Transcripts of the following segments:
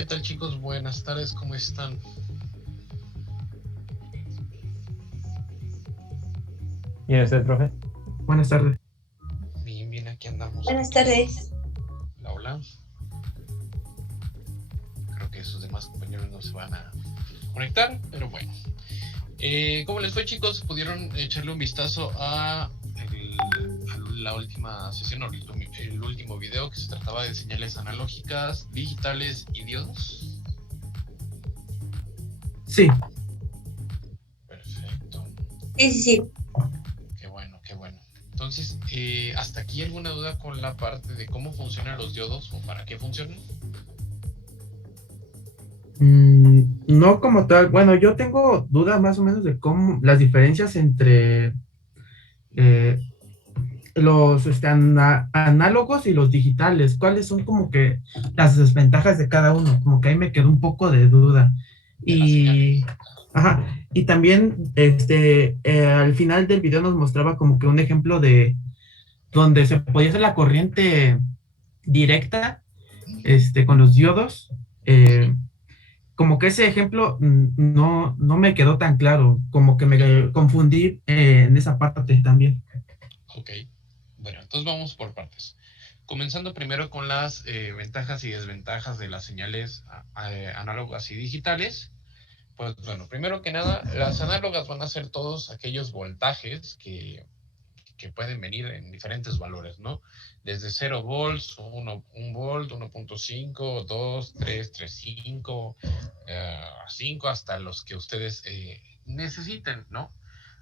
¿Qué tal, chicos? Buenas tardes, ¿cómo están? ¿Y usted, profe? Buenas tardes. Bien, bien, aquí andamos. Buenas tardes. Hola, hola. Creo que sus demás compañeros no se van a conectar, pero bueno. ¿Cómo les fue, chicos? ¿Pudieron echarle un vistazo a la última sesión, o el último video que se trataba de señales analógicas, digitales y diodos? Sí. Perfecto. Sí, sí, sí. Qué bueno, qué bueno. Entonces, ¿hasta aquí alguna duda con la parte de cómo funcionan los diodos o para qué funcionan? No como tal. Bueno, yo tengo dudas más o menos de cómo las diferencias entre eh, los análogos y los digitales. ¿Cuáles son como que las desventajas de cada uno? Como que ahí me quedó un poco de duda. De las Y, señales. ajá, y también al final del video nos mostraba como que un ejemplo de donde se podía hacer la corriente directa, con los diodos. Sí. Como que ese ejemplo no me quedó tan claro, como que Ok, me confundí en esa parte también. ok. Bueno, entonces vamos por partes. Comenzando primero con las ventajas y desventajas de las señales análogas y digitales. Pues bueno, primero que nada, las análogas van a ser todos aquellos voltajes que pueden venir en diferentes valores, ¿no? Desde 0 volts, 1 volt, 1.5, 2, 3, 3.5, 5, hasta los que ustedes necesiten, ¿no?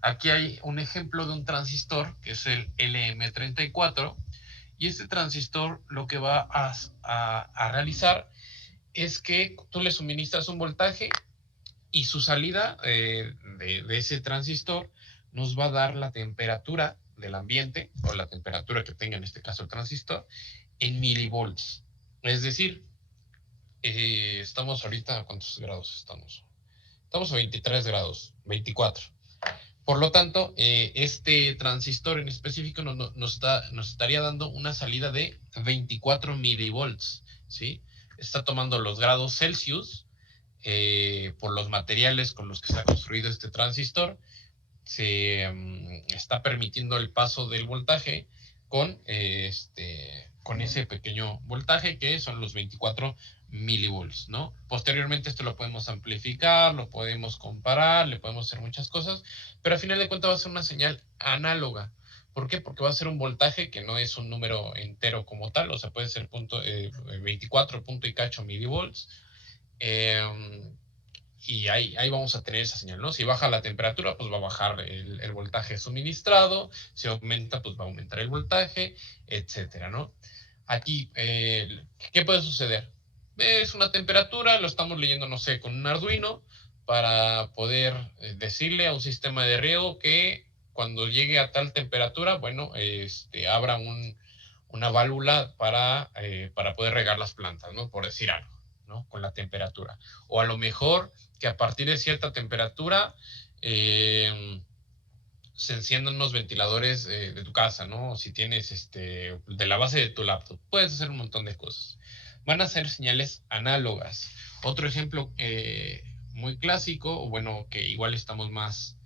Aquí hay un ejemplo de un transistor que es el LM34, y este transistor lo que va a realizar es que tú le suministras un voltaje y su salida de ese transistor nos va a dar la temperatura del ambiente, o la temperatura que tenga en este caso el transistor, en milivolts. Es decir, estamos ahorita, ¿a cuántos grados estamos? Estamos a 23 grados, 24. Por lo tanto, este transistor en específico nos estaría dando una salida de 24 milivolts, ¿sí? Está tomando los grados Celsius por los materiales con los que se ha construido este transistor. Se está permitiendo el paso del voltaje con ese pequeño voltaje que son los 24 milivolts, ¿no? Posteriormente esto lo podemos amplificar, lo podemos comparar, le podemos hacer muchas cosas, pero al final de cuentas va a ser una señal análoga. ¿Por qué? Porque va a ser un voltaje que no es un número entero como tal, o sea, puede ser 24 punto y cacho milivolts. Eh, y ahí vamos a tener esa señal, ¿no? Si baja la temperatura, pues va a bajar el voltaje suministrado, si aumenta, pues va a aumentar el voltaje, etcétera, ¿no? Aquí, ¿qué puede suceder? Es una temperatura, lo estamos leyendo, no sé, con un Arduino, para poder decirle a un sistema de riego que cuando llegue a tal temperatura, bueno, abra una válvula para poder regar las plantas, ¿no? Por decir algo, ¿no? Con la temperatura. O a lo mejor que a partir de cierta temperatura eh, se enciendan unos ventiladores de tu casa, ¿no? Si tienes de la base de tu laptop, puedes hacer un montón de cosas. Van a ser señales análogas. Otro ejemplo muy clásico, o bueno, que igual estamos más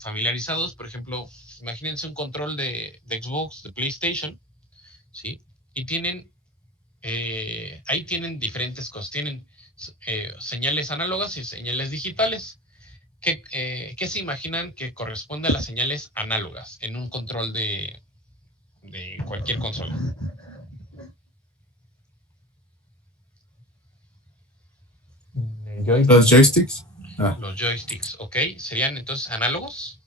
familiarizados, por ejemplo, imagínense un control de Xbox, de PlayStation, ¿sí? Y ahí tienen diferentes cosas. Tienen señales análogas y señales digitales. ¿Qué se imaginan que corresponde a las señales análogas en un control de cualquier consola? Joystick. Los joysticks. Ah, Los joysticks, ¿ok? ¿Serían entonces análogos?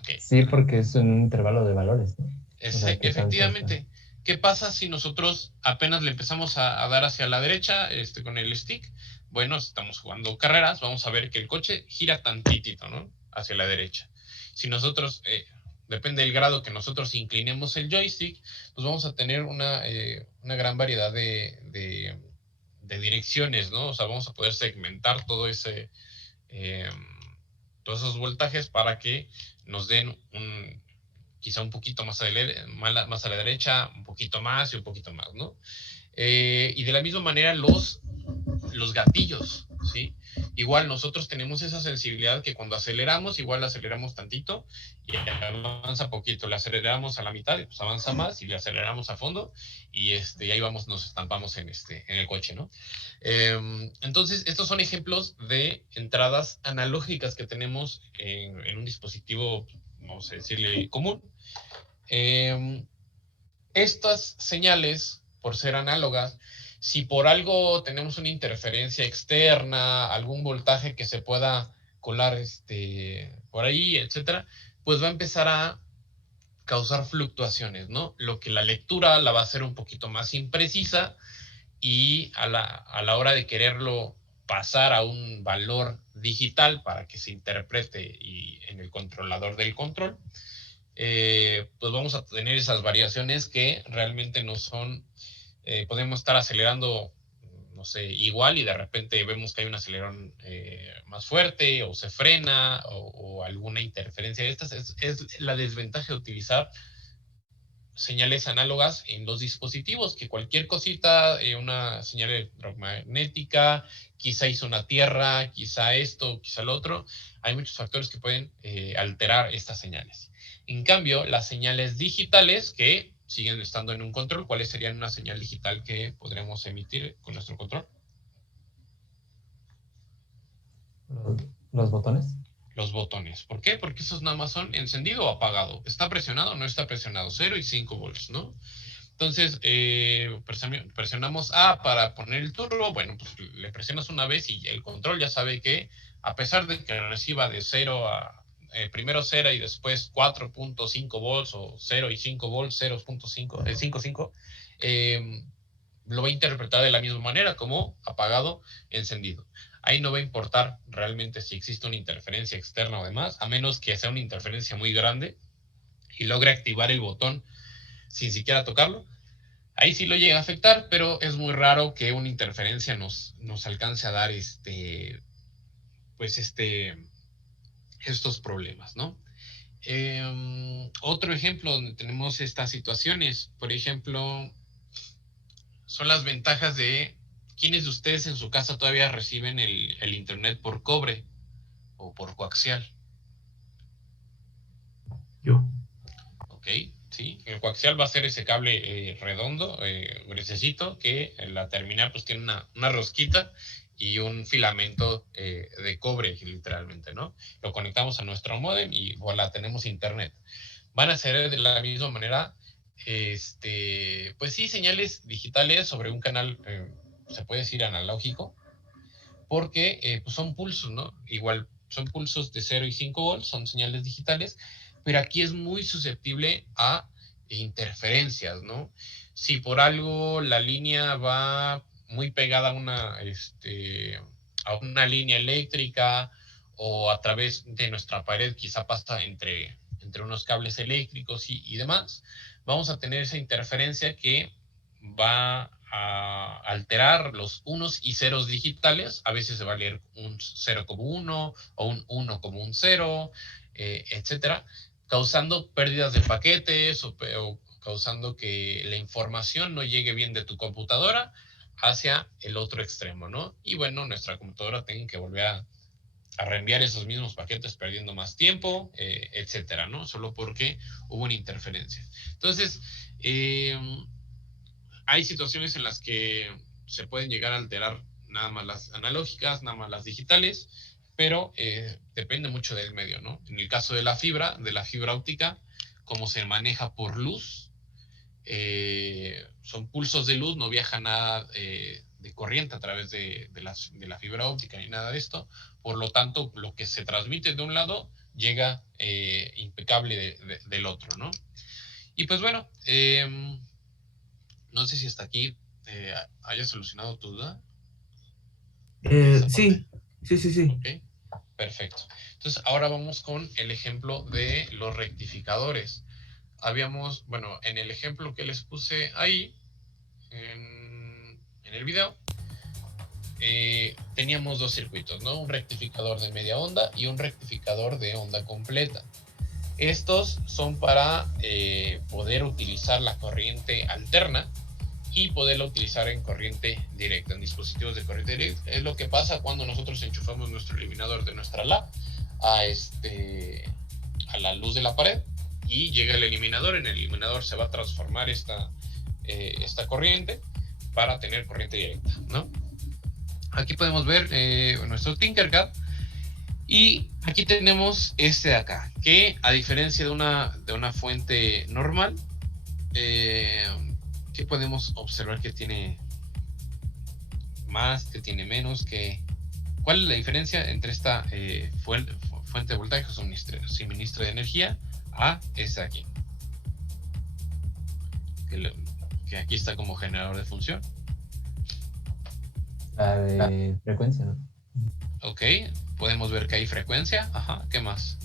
Ok. Sí, porque es un intervalo de valores, ¿no? O sea, ¿qué tanto está? Efectivamente. ¿Qué pasa si nosotros apenas le empezamos a dar hacia la derecha con el stick? Bueno, estamos jugando carreras, vamos a ver que el coche gira tantitito, ¿no? Hacia la derecha. Si nosotros, depende del grado que nosotros inclinemos el joystick, pues vamos a tener una gran variedad de direcciones, ¿no? O sea, vamos a poder segmentar todos esos voltajes para que nos den quizá un poquito más a la derecha, un poquito más y un poquito más, ¿no? Y de la misma manera los gatillos, ¿sí? Igual nosotros tenemos esa sensibilidad que cuando aceleramos, igual aceleramos tantito y avanza poquito, le aceleramos a la mitad, pues avanza más y le aceleramos a fondo y ahí vamos, nos estampamos en el coche, ¿no? Entonces, estos son ejemplos de entradas analógicas que tenemos en un dispositivo, vamos a decirle, común. Estas señales, por ser análogas, si por algo tenemos una interferencia externa, algún voltaje que se pueda colar por ahí, etcétera, pues va a empezar a causar fluctuaciones, ¿no? Lo que la lectura la va a hacer un poquito más imprecisa y a la hora de quererlo pasar a un valor digital para que se interprete en el controlador del control, pues vamos a tener esas variaciones que realmente no son, podemos estar acelerando, no sé, igual y de repente vemos que hay un acelerón más fuerte o se frena o alguna interferencia de estas. Es la desventaja de utilizar señales análogas en los dispositivos, que cualquier cosita, una señal electromagnética, quizá hizo una tierra, quizá esto, quizá lo otro, hay muchos factores que pueden alterar estas señales. En cambio, las señales digitales que siguen estando en un control, ¿cuáles serían una señal digital que podríamos emitir con nuestro control? ¿Los botones? Los botones. ¿Por qué? Porque esos nada más son encendido o apagado. ¿Está presionado o no está presionado? 0 y 5 volts, ¿no? Entonces, presionamos A para poner el turbo. Bueno, pues le presionas una vez y el control ya sabe que a pesar de que reciba de 0 a primero 0 y después 4.5 volts o 0 y 5 volts, 0.5, 5.5, lo va a interpretar de la misma manera como apagado, encendido. Ahí no va a importar realmente si existe una interferencia externa o demás, a menos que sea una interferencia muy grande y logre activar el botón sin siquiera tocarlo. Ahí sí lo llega a afectar, pero es muy raro que una interferencia nos alcance a dar estos problemas, ¿no? Otro ejemplo donde tenemos estas situaciones, por ejemplo, son las ventajas de ¿quiénes de ustedes en su casa todavía reciben el internet por cobre o por coaxial? Yo. Ok, sí. El coaxial va a ser ese cable redondo, gruesecito, que en la terminal pues tiene una rosquita y un filamento de cobre, literalmente, ¿no? Lo conectamos a nuestro módem y voilà, tenemos internet. Van a ser de la misma manera, pues sí, señales digitales sobre un canal, se puede decir analógico, porque pues son pulsos, ¿no? Igual son pulsos de 0 y 5 volts, son señales digitales, pero aquí es muy susceptible a interferencias, ¿no? Si por algo la línea va muy pegada a una línea eléctrica o a través de nuestra pared, quizá pasa entre unos cables eléctricos y demás, vamos a tener esa interferencia que va alterar los unos y ceros digitales. A veces se va a leer un 0 como 1 o un 1 como un 0, etcétera, causando pérdidas de paquetes o causando que la información no llegue bien de tu computadora hacia el otro extremo, ¿no? Y bueno, nuestra computadora tiene que volver a reenviar esos mismos paquetes perdiendo más tiempo, etcétera, ¿no? Solo porque hubo una interferencia. Entonces, hay situaciones en las que se pueden llegar a alterar nada más las analógicas, nada más las digitales, pero depende mucho del medio, ¿no? En el caso de la fibra óptica, como se maneja por luz, son pulsos de luz, no viaja nada de corriente a través de la fibra óptica ni nada de esto. Por lo tanto, lo que se transmite de un lado llega impecable del otro, ¿no? Y pues bueno, no sé si hasta aquí haya solucionado tu duda. Sí. Ok, perfecto. Entonces, ahora vamos con el ejemplo de los rectificadores. Bueno, en el ejemplo que les puse ahí, en el video, teníamos dos circuitos, ¿no? Un rectificador de media onda y un rectificador de onda completa. Estos son para poder utilizar la corriente alterna y poderla utilizar en corriente directa, en dispositivos de corriente directa. Es lo que pasa cuando nosotros enchufamos nuestro eliminador de nuestra lab a la luz de la pared y llega el eliminador. En el eliminador se va a transformar esta corriente para tener corriente directa, ¿no? Aquí podemos ver nuestro Tinkercad. Y aquí tenemos este de acá, que a diferencia de una fuente normal, que podemos observar que tiene más, que tiene menos, ¿cuál es la diferencia entre esta fuente de voltaje o suministro de energía a esta de aquí? Que aquí está como generador de función. La de frecuencia, ¿no? Ok, podemos ver que hay frecuencia. Ajá, ¿qué más?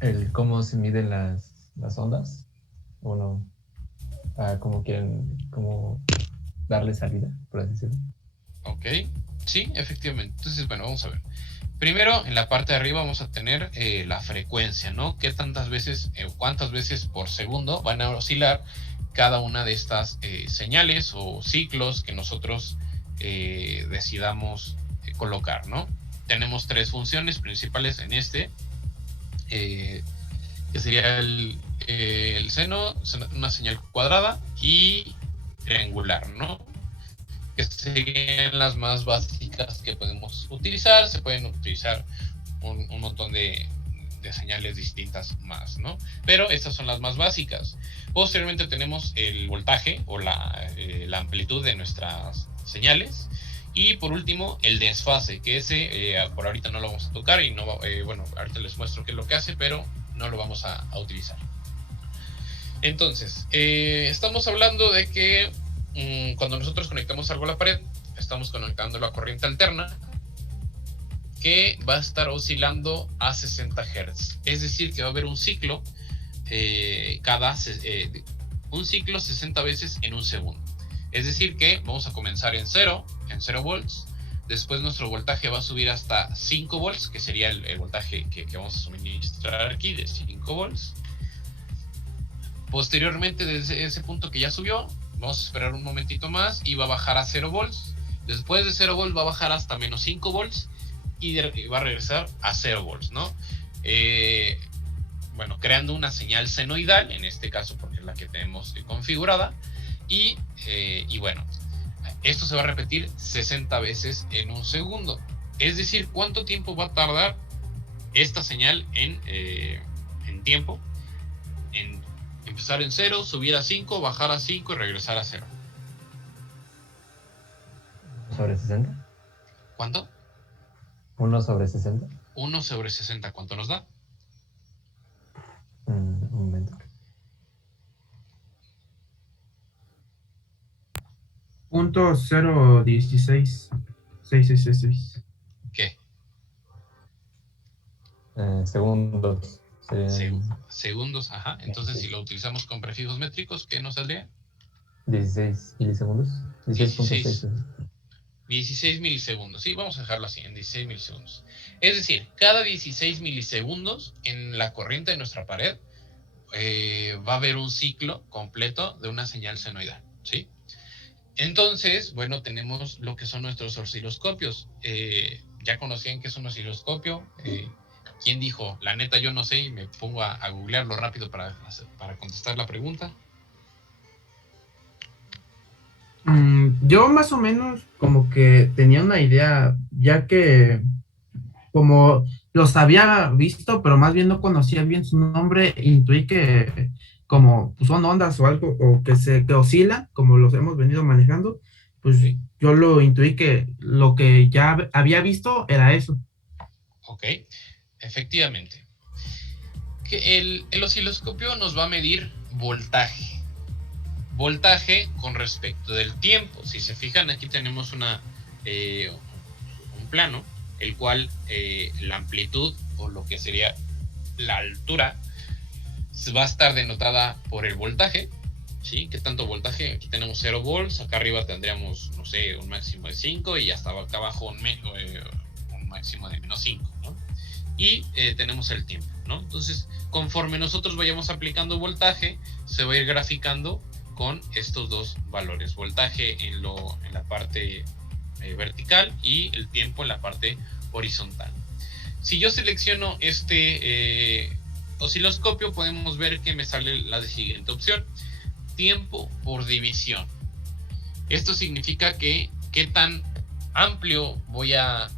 El cómo se miden las ondas. Uno, cómo darle salida, por así decirlo. Ok, sí, efectivamente. Entonces, bueno, vamos a ver. Primero, en la parte de arriba vamos a tener la frecuencia, ¿no? ¿Qué tantas veces, cuántas veces por segundo van a oscilar cada una de estas señales o ciclos que nosotros decidamos colocar, ¿no? Tenemos tres funciones principales en que sería el seno, una señal cuadrada y triangular, ¿no? Que serían las más básicas que podemos utilizar. Se pueden utilizar un montón de señales distintas más, ¿no? Pero estas son las más básicas. Posteriormente tenemos el voltaje o la amplitud de nuestras señales. Y por último, el desfase, que ese por ahorita no lo vamos a tocar y no bueno, ahorita les muestro qué es lo que hace, pero no lo vamos a utilizar. Entonces, estamos hablando de que cuando nosotros conectamos algo a la pared, estamos conectando la corriente alterna que va a estar oscilando a 60 Hz. Es decir, que va a haber un ciclo un ciclo 60 veces en un segundo. Es decir, que vamos a comenzar en 0 volts. Después nuestro voltaje va a subir hasta 5 volts, que sería el voltaje que vamos a suministrar aquí de 5 volts. Posteriormente, desde ese punto que ya subió, vamos a esperar un momentito más y va a bajar a 0 volts. Después de 0 volts va a bajar hasta menos 5 volts y va a regresar a 0 volts, ¿no? Bueno, creando una señal senoidal, en este caso porque es la que tenemos configurada. Y bueno, esto se va a repetir 60 veces en un segundo. Es decir, ¿cuánto tiempo va a tardar esta señal en tiempo? En empezar en 0, subir a 5, bajar a 5 y regresar a 0. ¿Sobre 60? ¿Cuánto? 1 sobre 60. 1 sobre 60, ¿cuánto nos da? Un momento. .0166666. ¿Qué? Segundos. Segundos, ajá. Entonces, si lo utilizamos con prefijos métricos, ¿qué nos saldría? 16 milisegundos. 16.6. 16 milisegundos. Sí, vamos a dejarlo así, en 16 milisegundos. Es decir, cada 16 milisegundos en la corriente de nuestra pared va a haber un ciclo completo de una señal senoidal, ¿sí? Entonces, bueno, tenemos lo que son nuestros osciloscopios. ¿Ya conocían qué es un osciloscopio? ¿Quién dijo? La neta yo no sé, y me pongo a googlearlo rápido para contestar la pregunta. Yo más o menos como que tenía una idea, ya que como los había visto, pero más bien no conocía bien su nombre, intuí que como pues, son ondas o algo, o que oscilan, como los hemos venido manejando, pues Sí. yo lo intuí que lo que ya había visto era eso. Ok, efectivamente. Que el osciloscopio nos va a medir voltaje. Voltaje con respecto del tiempo. Si se fijan, aquí tenemos un plano, el cual la amplitud, o lo que sería la altura, va a estar denotada por el voltaje, ¿sí? ¿Qué tanto voltaje? Aquí tenemos 0 volts, acá arriba tendríamos, no sé, un máximo de 5 y hasta acá abajo un máximo de menos 5, ¿no? Y tenemos el tiempo, ¿no? Entonces, conforme nosotros vayamos aplicando voltaje, se va a ir graficando con estos dos valores, voltaje en la parte vertical y el tiempo en la parte horizontal. Si yo selecciono este osciloscopio, podemos ver que me sale la siguiente opción: tiempo por división. Esto significa que qué tan amplio voy a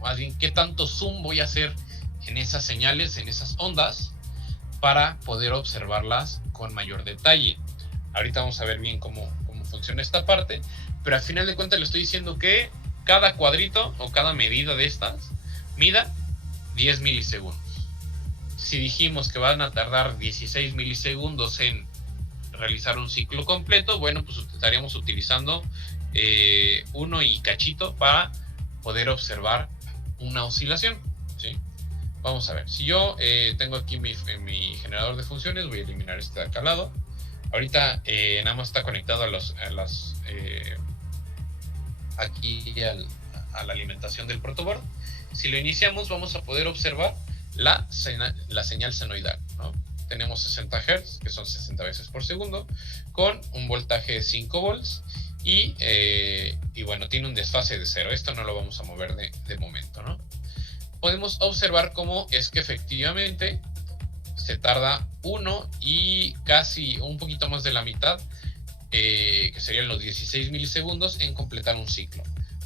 más bien qué tanto zoom voy a hacer en esas señales, en esas ondas, para poder observarlas con mayor detalle. Ahorita vamos a ver bien cómo funciona esta parte, pero al final de cuentas le estoy diciendo que cada cuadrito o cada medida de estas mida 10 milisegundos. Si dijimos que van a tardar 16 milisegundos en realizar un ciclo completo, bueno, pues estaríamos utilizando uno y cachito para poder observar una oscilación, ¿sí? Vamos a ver, si yo tengo aquí mi generador de funciones, voy a eliminar este de acá al lado. Ahorita nada más está conectado aquí a la alimentación del protoboard. Si lo iniciamos, vamos a poder observar la señal senoidal, ¿no? Tenemos 60 Hz, que son 60 veces por segundo, con un voltaje de 5 volts y bueno, tiene un desfase de 0. Esto no lo vamos a mover de momento, ¿no? Podemos observar cómo es que efectivamente se tarda 1 y casi un poquito más de la mitad, que serían los 16 milisegundos, en completar un ciclo.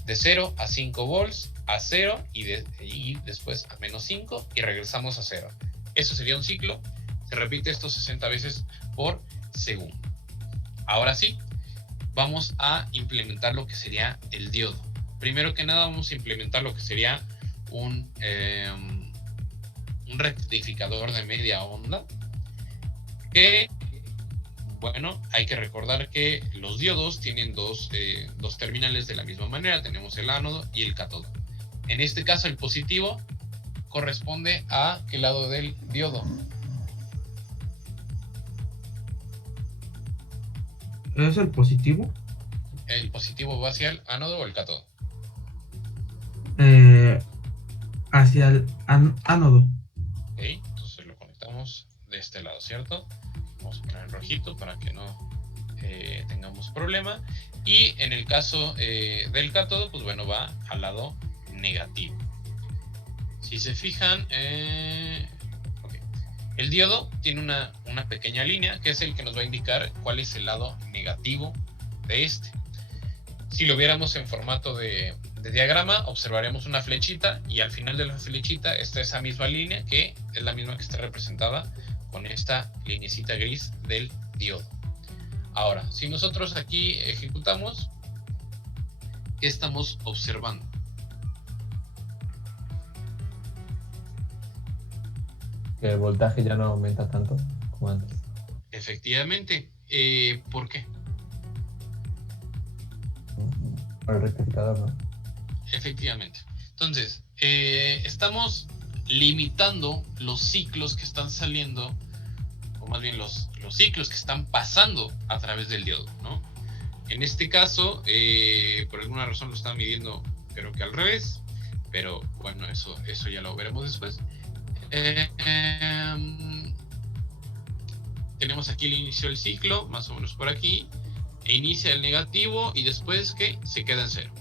De 0 a 5 volts, a 0 y después a menos 5 y regresamos a 0. Eso sería un ciclo. Se repite esto 60 veces por segundo. Ahora sí, vamos a implementar lo que sería el diodo. Primero que nada vamos a implementar lo que sería un rectificador de media onda, que bueno, hay que recordar que los diodos tienen dos terminales de la misma manera. Tenemos el ánodo y el cátodo. En este caso el positivo corresponde a qué lado del diodo. ¿Es el positivo? ¿El positivo va hacia el ánodo o el cátodo? Hacia el ánodo. Ok, entonces lo conectamos de este lado, ¿cierto? Vamos a poner en rojito para que no tengamos problema. Y en el caso del cátodo, pues bueno, va al lado negativo. Si se fijan, okay, el diodo tiene una pequeña línea que es el que nos va a indicar cuál es el lado negativo de este. Si lo viéramos en formato de diagrama, observaremos una flechita y al final de la flechita está esa misma línea, que es la misma que está representada con esta linecita gris del diodo. Ahora, si nosotros aquí ejecutamos, ¿qué estamos observando? Que el voltaje ya no aumenta tanto como antes. Efectivamente. ¿Por qué? Por el rectificador, ¿no? Efectivamente. Entonces, estamos limitando los ciclos que están saliendo, o más bien los ciclos que están pasando a través del diodo, ¿no? En este caso, por alguna razón lo están midiendo, creo que al revés, pero bueno, eso ya lo veremos después. Tenemos aquí el inicio del ciclo, más o menos por aquí, e inicia el negativo y después que se queda en cero.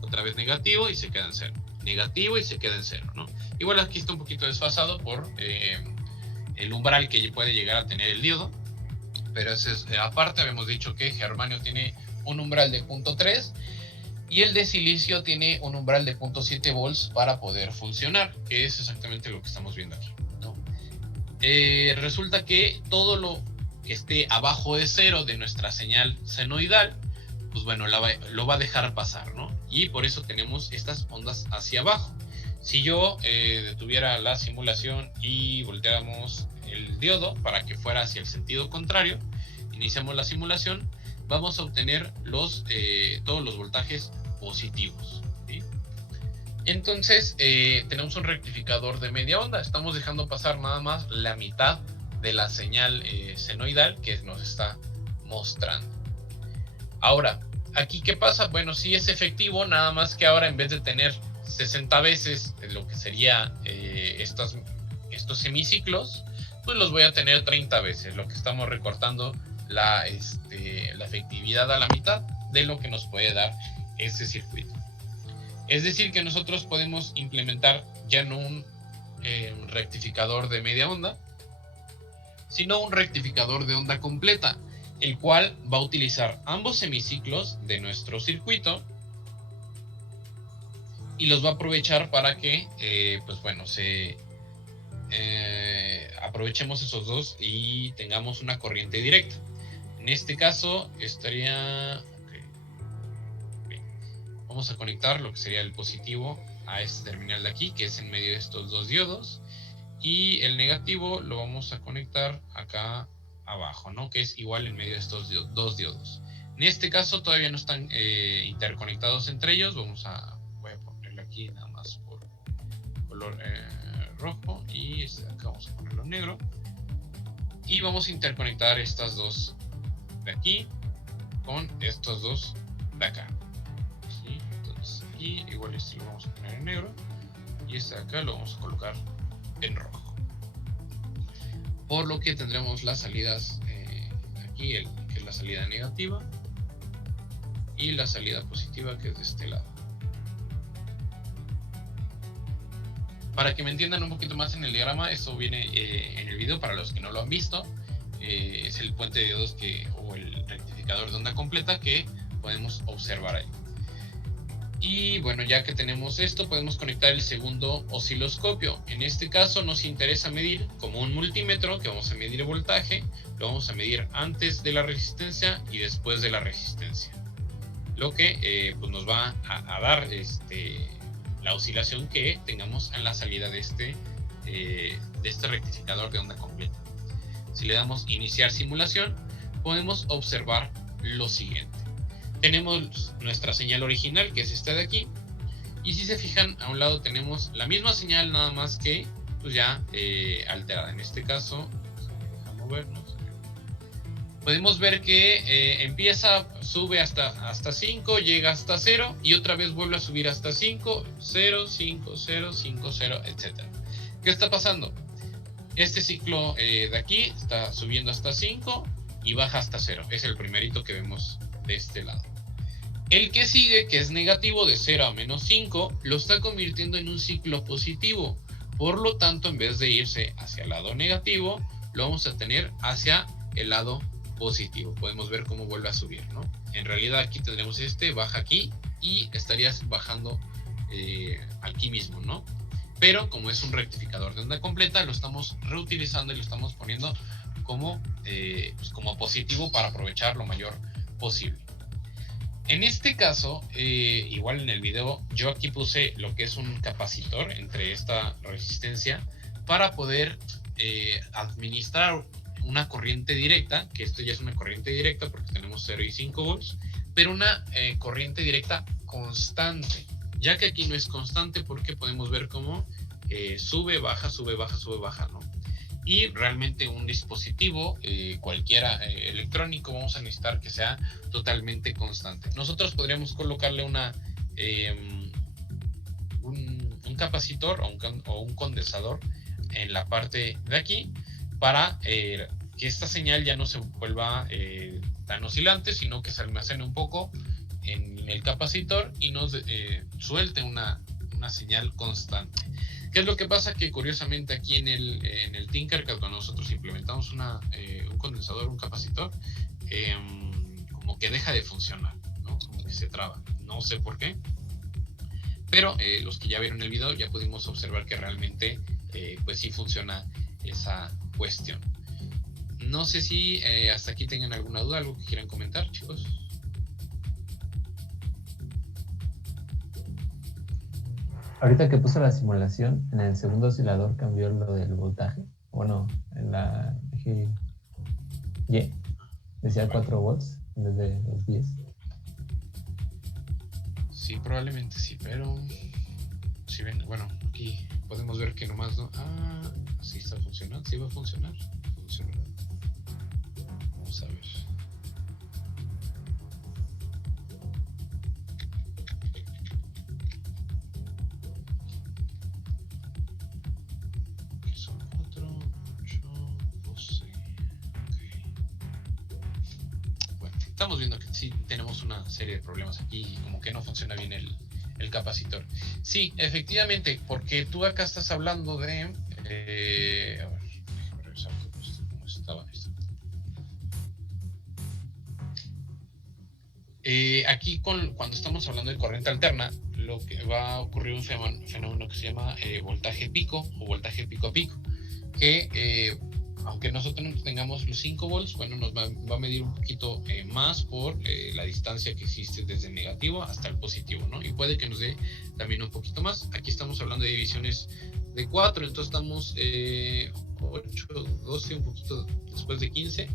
Otra vez negativo y se queda en cero. Negativo y se queda en cero, ¿no? Igual aquí está un poquito desfasado por el umbral que puede llegar a tener el diodo, pero ese es aparte. Habíamos dicho que germanio tiene un umbral de 0.3 y el de silicio tiene un umbral de 0.7 volts para poder funcionar, que es exactamente lo que estamos viendo aquí, ¿no? Resulta que todo lo que esté abajo de cero de nuestra señal senoidal, pues bueno, lo va a dejar pasar, ¿no? Y por eso tenemos estas ondas hacia abajo. Si yo detuviera la simulación y volteáramos el diodo para que fuera hacia el sentido contrario, iniciamos la simulación, vamos a obtener todos los voltajes positivos, ¿sí? Entonces tenemos un rectificador de media onda. Estamos dejando pasar nada más la mitad de la señal senoidal que nos está mostrando. Ahora, aquí ¿qué pasa? Bueno, sí es efectivo, nada más que ahora en vez de tener 60 veces lo que sería estos semiciclos, pues los voy a tener 30 veces, lo que estamos recortando la efectividad a la mitad de lo que nos puede dar este circuito. Es decir, que nosotros podemos implementar ya no un rectificador de media onda, sino un rectificador de onda completa, el cual va a utilizar ambos semiciclos de nuestro circuito y los va a aprovechar para que, pues bueno, aprovechemos esos dos y tengamos una corriente directa. En este caso estaría... Vamos a conectar lo que sería el positivo a este terminal de aquí, que es en medio de estos dos diodos, y el negativo lo vamos a conectar acá abajo, ¿no? Que es igual en medio de estos dos diodos. En este caso todavía no están interconectados entre ellos. Voy a ponerlo aquí nada más por color rojo, y acá vamos a ponerlo negro, y vamos a interconectar estas dos de aquí con estos dos de acá. Y igual este lo vamos a poner en negro y este de acá lo vamos a colocar en rojo, por lo que tendremos las salidas aquí, que es la salida negativa, y la salida positiva, que es de este lado. Para que me entiendan un poquito más en el diagrama, esto viene en el video para los que no lo han visto. Es el puente de diodos o el rectificador de onda completa que podemos observar ahí. Y bueno, ya que tenemos esto, podemos conectar el segundo osciloscopio. En este caso nos interesa medir como un multímetro, que vamos a medir el voltaje. Lo vamos a medir antes de la resistencia y después de la resistencia, lo que pues nos va a dar la oscilación que tengamos en la salida de este rectificador de onda completa. Si le damos iniciar simulación, podemos observar lo siguiente. Tenemos nuestra señal original, que es esta de aquí, y si se fijan, a un lado tenemos la misma señal, nada más que pues ya alterada. En este caso, vamos a movernos. Podemos ver que sube hasta 5, llega hasta 0, y otra vez vuelve a subir hasta 5, 0, 5, 0, 5, 0, etc. ¿Qué está pasando? Este ciclo de aquí está subiendo hasta 5 y baja hasta 0. Es el primerito que vemos de este lado. El que sigue, que es negativo de 0 a menos 5, lo está convirtiendo en un ciclo positivo. Por lo tanto, en vez de irse hacia el lado negativo, lo vamos a tener hacia el lado positivo. Podemos ver cómo vuelve a subir, ¿no? En realidad aquí tendremos baja aquí y estarías bajando aquí mismo, ¿no? Pero como es un rectificador de onda completa, lo estamos reutilizando y lo estamos poniendo como positivo para aprovechar lo mayor posible. En este caso, igual en el video, yo aquí puse lo que es un capacitor entre esta resistencia para poder administrar una corriente directa, que esto ya es una corriente directa porque tenemos 0 y 5 volts, pero una corriente directa constante, ya que aquí no es constante porque podemos ver cómo sube, baja, ¿no? Y realmente un dispositivo, cualquiera electrónico, vamos a necesitar que sea totalmente constante. Nosotros podríamos colocarle un capacitor o un condensador en la parte de aquí para que esta señal ya no se vuelva tan oscilante, sino que se almacene un poco en el capacitor y nos suelte una señal constante. ¿Qué es lo que pasa? Que curiosamente aquí en el Tinkercad, cuando nosotros implementamos un condensador, un capacitor, como que deja de funcionar, ¿no? Como que se traba. No sé por qué. Pero los que ya vieron el video ya pudimos observar que realmente pues sí funciona esa cuestión. No sé si hasta aquí tengan alguna duda, algo que quieran comentar, chicos. Ahorita que puse la simulación, en el segundo oscilador cambió lo del voltaje. Bueno, en la eje Y decía 4 volts en vez de los 10. Sí, probablemente sí, pero si ven, bueno, aquí podemos ver que nomás no. Ah, sí está funcionando, sí va a funcionar. Funcionará. Vamos a ver. Estamos viendo que sí tenemos una serie de problemas aquí, como que no funciona bien el capacitor. Sí, efectivamente, porque tú acá estás hablando de... a ver, déjame revisar cómo estaba esto. Aquí cuando estamos hablando de corriente alterna, lo que va a ocurrir un fenómeno que se llama voltaje pico o voltaje pico a pico, que aunque nosotros no tengamos los 5 volts, bueno, nos va a medir un poquito más por la distancia que existe desde el negativo hasta el positivo, ¿no? Y puede que nos dé también un poquito más. Aquí estamos hablando de divisiones de 4, entonces estamos 8, 12, un poquito después de 15.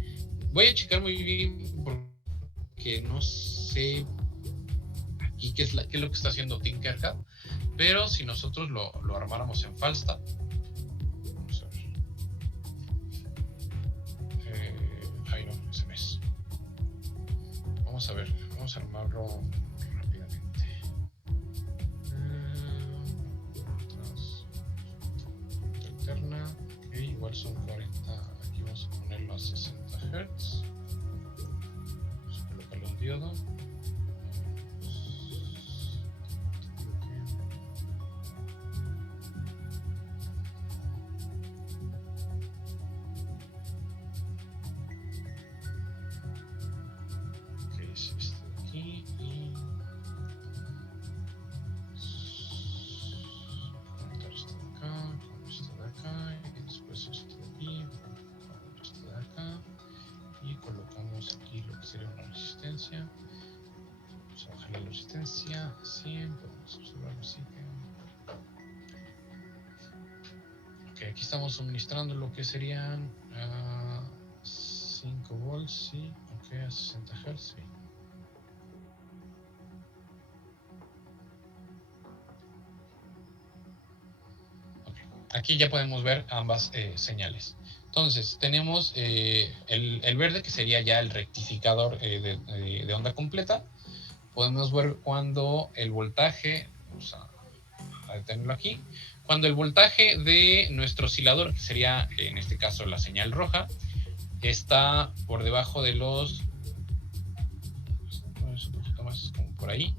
Voy a checar muy bien porque no sé aquí qué es lo que está haciendo Tinkercad, pero si nosotros lo armáramos en Falstaff, vamos a ver, vamos a armarlo rápidamente. Alterna, ok, igual son 40, aquí vamos a ponerlo a 60 Hz. Vamos a colocarle un diodo. Vamos a bajar la resistencia a 100, podemos observarlo así que... Ok, aquí estamos suministrando lo que serían 5 volts, sí, ok, a 60 Hz, sí. Okay. Aquí ya podemos ver ambas señales. Entonces, tenemos el verde, que sería ya el rectificador de onda completa. Podemos ver cuando el voltaje, vamos a detenerlo aquí, cuando el voltaje de nuestro oscilador, que sería en este caso la señal roja, está por debajo de los, un poquito más como por ahí,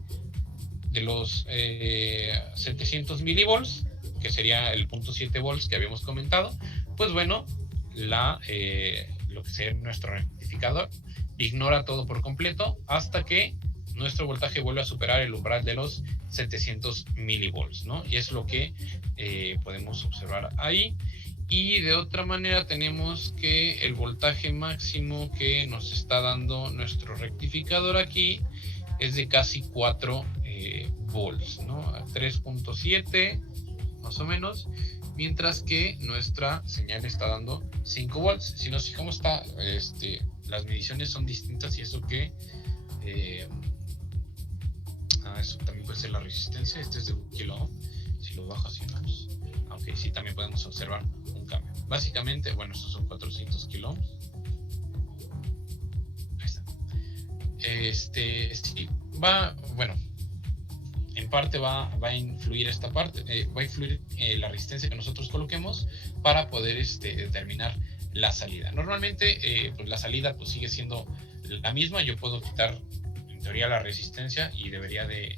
de los 700 milivolts, que sería el 0.7 volts que habíamos comentado, pues bueno, lo que sería nuestro rectificador ignora todo por completo hasta que nuestro voltaje vuelve a superar el umbral de los 700 milivolts, ¿no? Y es lo que podemos observar ahí. Y de otra manera tenemos que el voltaje máximo que nos está dando nuestro rectificador aquí es de casi 4 volts, ¿no? 3.7 más o menos, mientras que nuestra señal está dando 5 volts. Si nos fijamos, las mediciones son distintas y eso que eso también puede ser la resistencia. Este es de 1 kilo ohm. Si lo bajo así, vamos. Aunque sí, también podemos observar un cambio. Básicamente, bueno, estos son 400 kilo ohms. Ahí está. Sí, bueno, en parte va a influir esta parte, va a influir la resistencia que nosotros coloquemos para poder determinar la salida. Normalmente, pues la salida pues sigue siendo la misma. Yo puedo quitar, en teoría, la resistencia y debería de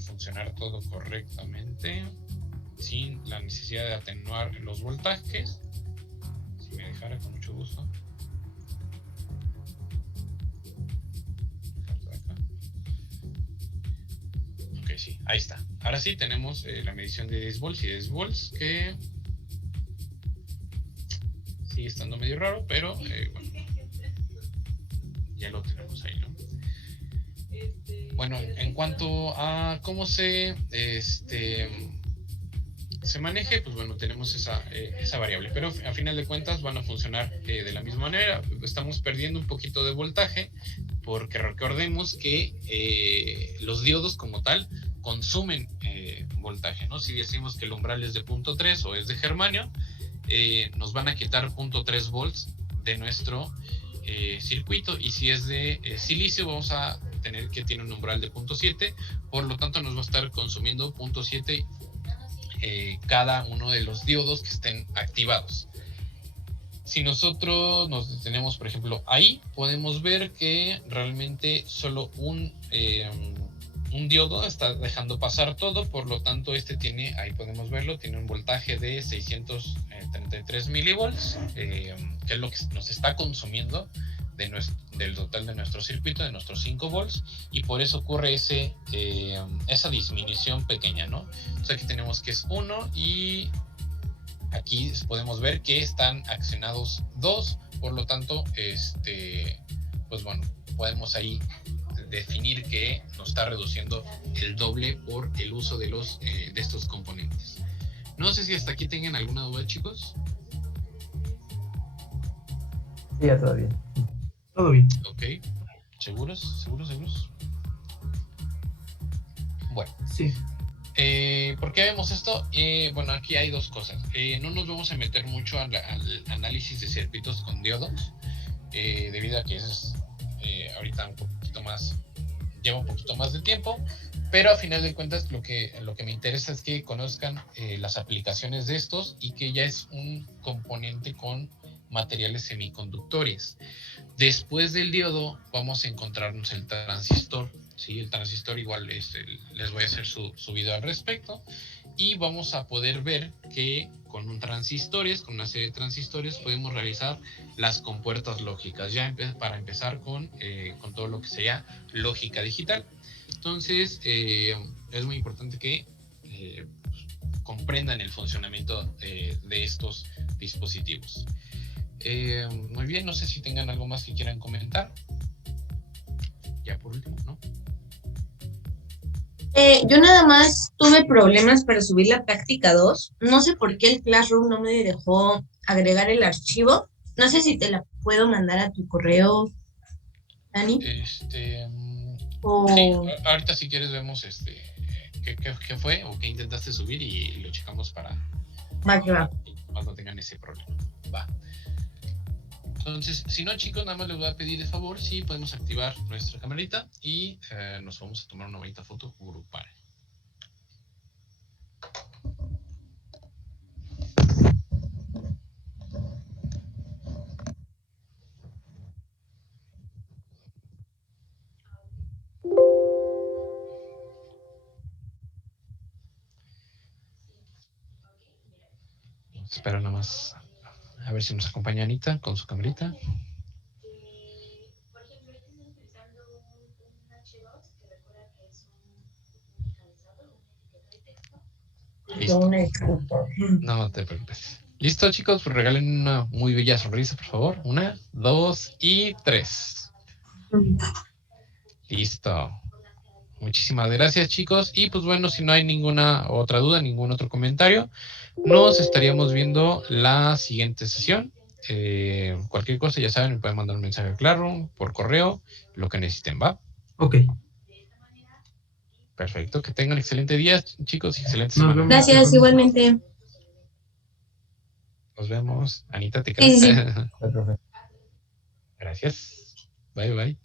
funcionar todo correctamente sin la necesidad de atenuar los voltajes. Si me dejara, con mucho gusto. Ok, sí, ahí está. Ahora sí tenemos la medición de 10 volts y 10 volts, que sigue estando medio raro, pero bueno, ya lo tenemos ahí, ¿no? Bueno, en cuanto a cómo se maneje, pues bueno, tenemos esa variable, pero a final de cuentas van a funcionar de la misma manera. Estamos perdiendo un poquito de voltaje porque recordemos que los diodos como tal consumen voltaje, ¿no? Si decimos que el umbral es de 0.3 o es de germanio, nos van a quitar 0.3 volts de nuestro circuito, y si es de silicio vamos a tener que tiene un umbral de 0.7, por lo tanto nos va a estar consumiendo 0.7 cada uno de los diodos que estén activados. Si nosotros nos detenemos, por ejemplo, ahí, podemos ver que realmente solo un diodo está dejando pasar todo, por lo tanto tiene, ahí podemos verlo, tiene un voltaje de 633 milivolts, que es lo que nos está consumiendo del total de nuestro circuito, de nuestros 5 volts, y por eso ocurre esa disminución pequeña, ¿no? Entonces aquí tenemos que es 1 y aquí podemos ver que están accionados 2, por lo tanto, pues bueno, podemos ahí definir que nos está reduciendo el doble por el uso de estos componentes. No sé si hasta aquí tengan alguna duda, chicos. Sí, ya todo bien. Todo bien. Ok. ¿Seguros? Bueno. Sí. ¿Por qué vemos esto? Bueno, aquí hay dos cosas. No nos vamos a meter mucho al análisis de circuitos con diodos, debido a que es ahorita lleva un poquito más de tiempo, pero a final de cuentas lo que me interesa es que conozcan las aplicaciones de estos, y que ya es un componente con materiales semiconductores. Después del diodo vamos a encontrarnos el transistor. Sí, el transistor igual les voy a hacer su video al respecto, y vamos a poder ver que con con una serie de transistores podemos realizar las compuertas lógicas, ya para empezar con todo lo que sería lógica digital. Entonces es muy importante que comprendan el funcionamiento de estos dispositivos. Muy bien, no sé si tengan algo más que quieran comentar. Ya por último, ¿no? Yo nada más tuve problemas para subir la práctica 2. No sé por qué el Classroom no me dejó agregar el archivo. No sé si te la puedo mandar a tu correo, Dani. Sí, O... ahorita si quieres vemos qué fue o qué intentaste subir y lo checamos para Va, que va. más no tengan ese problema. Va. Entonces, si no, chicos, nada más les voy a pedir de favor si podemos activar nuestra camarita y nos vamos a tomar una bonita foto grupal. Espero nada más a ver si nos acompaña Anita con su camarita. Por ejemplo, estoy utilizando un H2 que recuerda que es un encabezado, una etiqueta de texto. Listo. No te preocupes. Listo, chicos, pues regalen una muy bella sonrisa, por favor. 1, 2 y 3. Listo. Muchísimas gracias, chicos. Y pues bueno, si no hay ninguna otra duda, ningún otro comentario, nos estaríamos viendo la siguiente sesión. Cualquier cosa, ya saben, me pueden mandar un mensaje claro, por correo, lo que necesiten, ¿va? Ok. Perfecto, que tengan excelente día, chicos, y excelente Nos semana. vemos. Gracias, igualmente. Nos vemos. Anita, ¿te Sí, sí, quedas? sí. Profe. Gracias. Bye, bye.